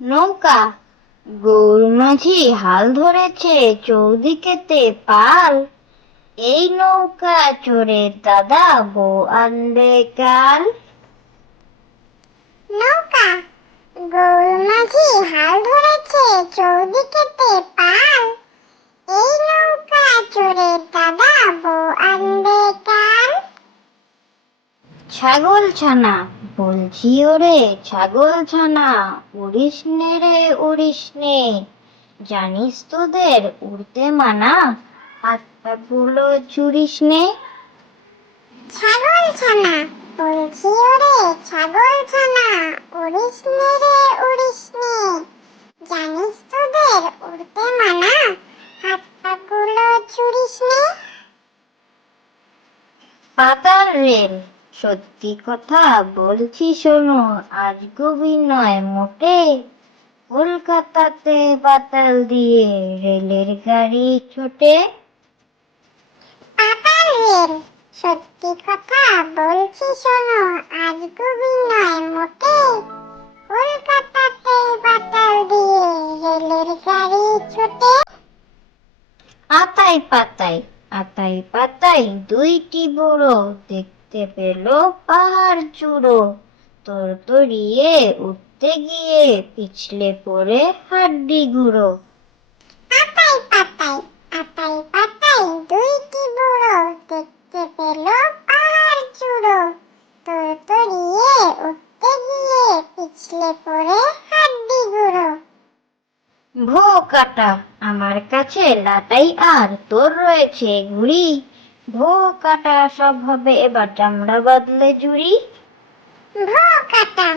নৌকা। গৌর মাঝি হাল ধরেছে চৌদিকেতে পাল। এই নৌকা চড়ে দাদা বউ আনবে কাল। নৌকা। গৌর মাঝি হাল ধরেছে চৌদিকেতে পাল। এই নৌকা চড়ে দাদা বউ আনবে কাল। ছাগল ছানা। বলছি ওরে ছাগল ছানা, উড়িস নে রে উড়িস নে। জানিস তোদের উড়তে মানা, হাত পাগুলো চুরিস নে। ছাগল ছানা। বলছি ওরে ছাগল ছানা, উড়িস নে রে উড়িস নে। জানিস তোদের উড়তে মানা, হাত পাগুলো চুরিস নে। পাতাল রেল। সত্যি কথা বলছি শোনো, আজ গভীর নয় মোটে। কলকাতাতে পাতাল দিয়ে রেলের গাড়ি ছোটে। পাতাল রেল। সত্যি কথা বলছি শোনো, আজ গভীর নয় মোটে। কলকাতাতে পাতাল দিয়ে রেলের গাড়ি ছোটে। আতাই পাতাই। আতাই পাতাই দুইটি বুড়ো, দেখতে পেল পাহাড় চূড়ো। তরতরিয়ে উঠতে গিয়ে পিছলে পড়ে হাড্ডি গুঁড়ো। আতাই পাতাই। আতাই পাতাই দুইটি বুড়ো, দেখতে পেল পাহাড় চূড়ো। তরতরিয়ে উঠতে গিয়ে পিছলে পড়ে হাড্ডি গুঁড়ো। ভো কাটা। আমার কাছে লাটাই আর তোর রয়েছে ঘুড়ি। ভো কাটা সব হবে এবার চামড়া বদলে জুড়ি। ভো কাটা।